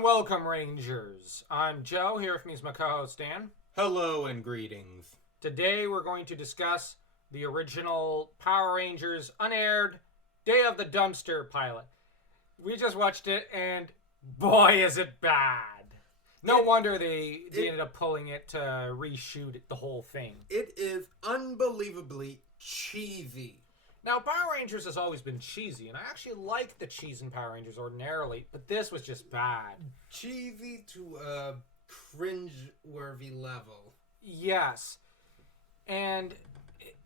and welcome, Rangers. I'm Joe, here with me is my co-host Dan. Hello and greetings. Today we're going to discuss the original Power Rangers Unaired Day of the Dumpster pilot. We just watched it, and boy, is it bad. No wonder they ended up pulling it to reshoot the whole thing. It is unbelievably cheesy. Now, Power Rangers has always been cheesy, and I actually like the cheese in Power Rangers ordinarily, but this was just bad. Cheesy to a cringe-worthy level. Yes. And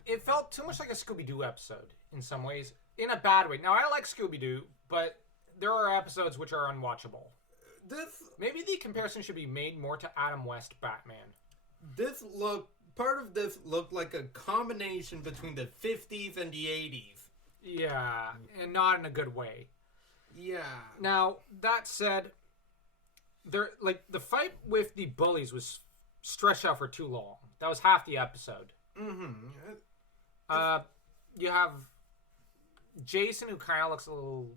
it felt too much like a Scooby-Doo episode in some ways, in a bad way. Now, I like Scooby-Doo, but there are episodes which are unwatchable. Maybe the comparison should be made more to Adam West Batman. Part of this looked like a combination between the 50s and the 80s. Yeah, and not in a good way. Yeah. Now, that said, the fight with the bullies was stretched out for too long. That was half the episode. Mm-hmm. You have Jason, who kind of looks a little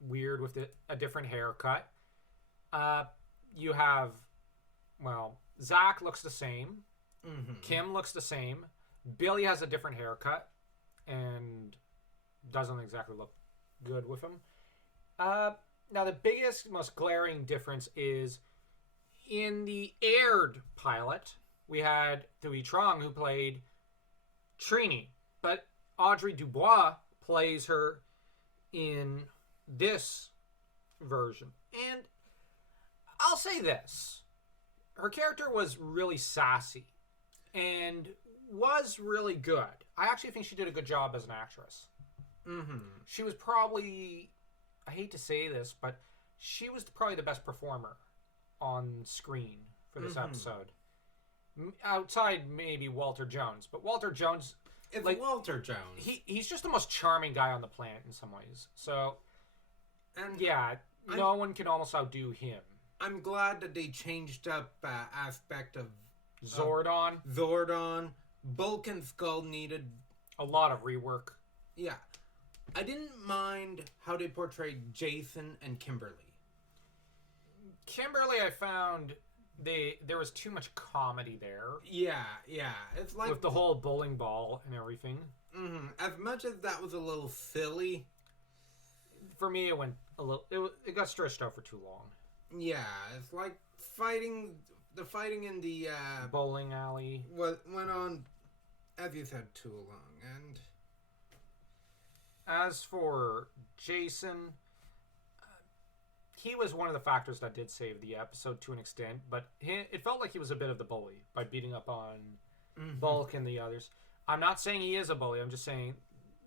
weird with a different haircut. You have, Zach looks the same. Mm-hmm. Kim looks the same. Billy has a different haircut and doesn't exactly look good with him. Now, the biggest, most glaring difference is in the aired pilot, we had Thuy Trong, who played Trini, but Audrey Dubois plays her in this version. And I'll say this. Her character was really sassy and was really good. I actually think she did a good job as an actress. Mm-hmm. She was probably, I hate to say this, but she was probably the best performer on screen for this episode. Outside maybe Walter Jones. But Walter Jones... It's like Walter Jones. He's just the most charming guy on the planet in some ways. So, and yeah, no one can almost outdo him. I'm glad that they changed up aspect of Zordon. Bulk and Skull needed a lot of rework. Yeah. I didn't mind how they portrayed Jason and Kimberly. Kimberly, I found there was too much comedy there. Yeah. It's like... with the whole bowling ball and everything. Mm-hmm. As much as that was a little silly... For me, it went a little... It got stretched out for too long. Yeah, it's like the fighting in the bowling alley went on, as you said, too long. And as for Jason, he was one of the factors that did save the episode to an extent, but it felt like he was a bit of the bully by beating up on Bulk and the others. I'm not saying he is a bully, I'm just saying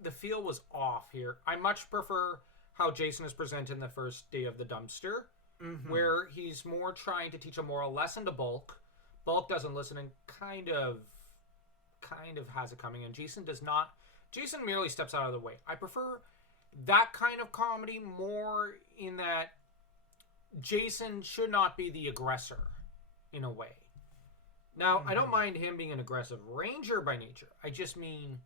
the feel was off here. I much prefer how Jason is presented in the first Day of the Dumpster. Mm-hmm. Where he's more trying to teach a moral lesson to Bulk. Bulk doesn't listen and kind of has it coming, and Jason does not. Jason merely steps out of the way. I prefer that kind of comedy more in that Jason should not be the aggressor in a way. Now, I don't mind him being an aggressive ranger by nature. I just mean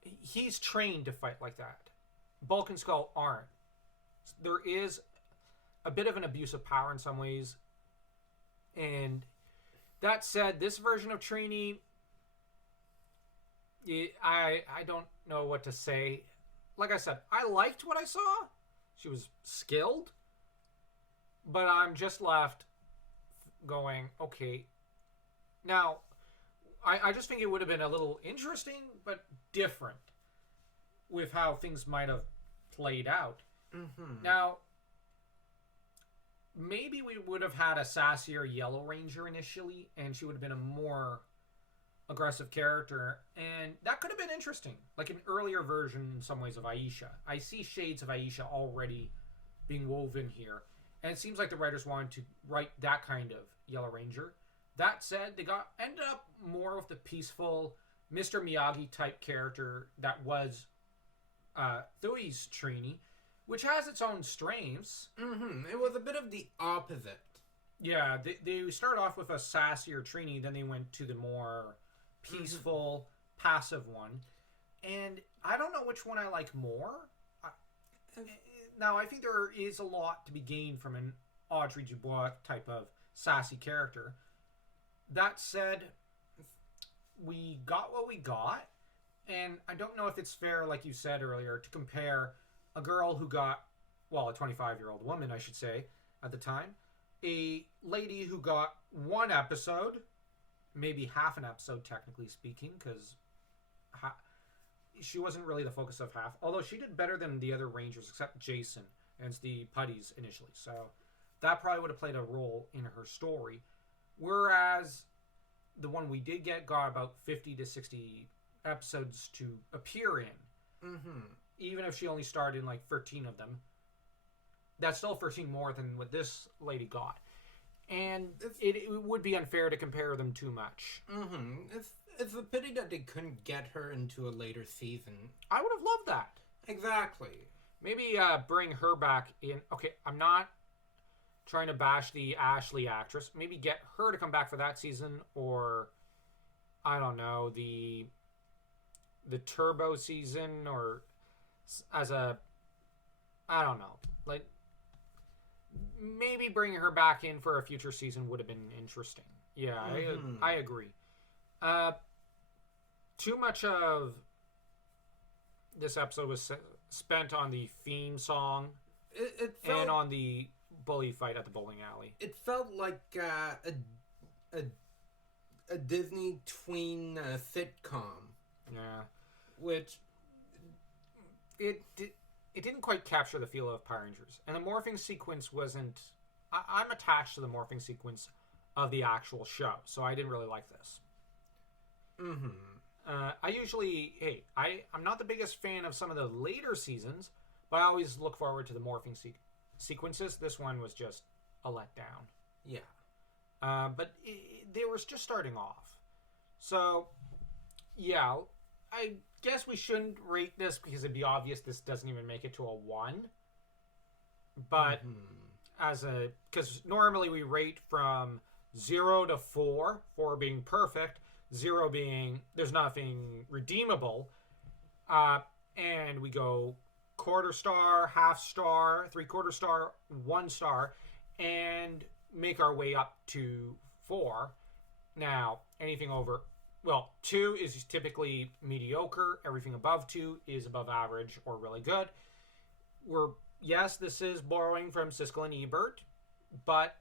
he's trained to fight like that. Bulk and Skull aren't. There is a bit of an abuse of power in some ways. And that said, this version of Trini, I don't know what to say. Like I said, I liked what I saw. She was skilled. But I'm just left going, okay. Now, I just think it would have been a little interesting, but different with how things might have played out. Mm-hmm. Now, maybe we would have had a sassier Yellow Ranger initially, and she would have been a more aggressive character, and that could have been interesting. Like an earlier version, in some ways, of Aisha. I see shades of Aisha already being woven here, and it seems like the writers wanted to write that kind of Yellow Ranger. That said, they ended up more with the peaceful Mr. Miyagi type character that was Thuy's Trini, which has its own strengths. Mm-hmm. It was a bit of the opposite. Yeah, they started off with a sassier Trini, then they went to the more peaceful, passive one. And I don't know which one I like more. Now, I think there is a lot to be gained from Audrey Dubois type of sassy character. That said, we got what we got, and I don't know if it's fair, like you said earlier, to compare a girl who got, well, a 25-year-old woman, I should say, at the time, a lady who got one episode, maybe half an episode, technically speaking, because she wasn't really the focus of half, although she did better than the other Rangers, except Jason and the Putties initially, so that probably would have played a role in her story. Whereas the one we did get got about 50 to 60 episodes to appear in. Mm-hmm. Even if she only starred in like 13 of them. That's still 13 more than what this lady got. And it would be unfair to compare them too much. Mm-hmm. It's a pity that they couldn't get her into a later season. I would have loved that. Exactly. Maybe bring her back in. Okay, I'm not trying to bash the Ashley actress. Maybe get her to come back for that season, or I don't know, the Turbo season, or as a, I don't know, like maybe bringing her back in for a future season would have been interesting. Yeah, mm-hmm. I agree. Too much of this episode was spent on the theme song it felt, and on the bully fight at the bowling alley. It felt like a Disney tween sitcom. Yeah, which it didn't quite capture the feel of Power Rangers, and the morphing sequence wasn't. I'm attached to the morphing sequence of the actual show, so I didn't really like this. Mm-hmm. I usually, I'm not the biggest fan of some of the later seasons, but I always look forward to the morphing sequences. This one was just a letdown. Yeah. But they were just starting off. So, yeah, I guess we shouldn't rate this because it'd be obvious this doesn't even make it to a 1. But because normally we rate from 0 to 4, 4 being perfect, 0 being there's nothing redeemable, and we go quarter star, half star, 3/4 star, 1 star, and make our way up to 4. Now, anything over, 2 is typically mediocre. Everything above 2 is above average or really good. Yes, this is borrowing from Siskel and Ebert, but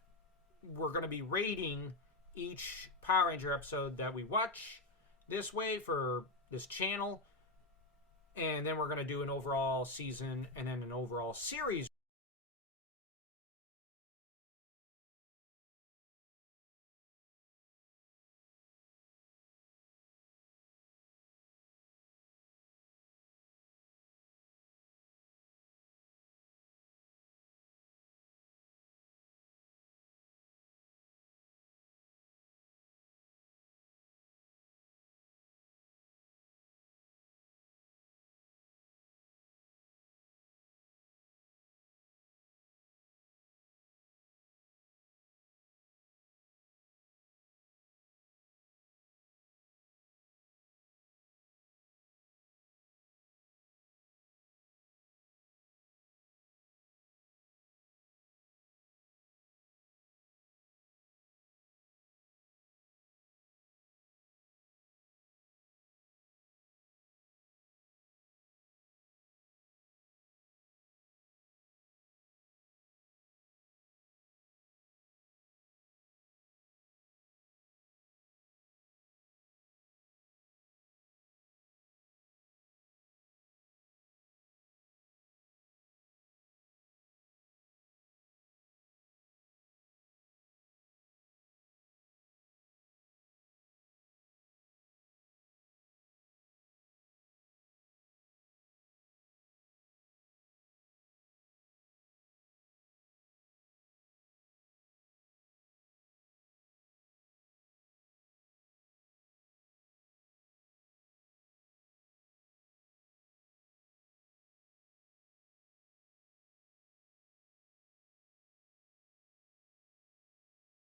we're going to be rating each Power Ranger episode that we watch this way for this channel, and then we're going to do an overall season and then an overall series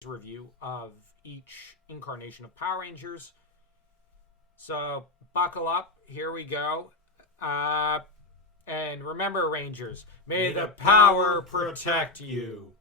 review of each incarnation of Power Rangers. So buckle up, here we go. And remember, Rangers, may the power protect you.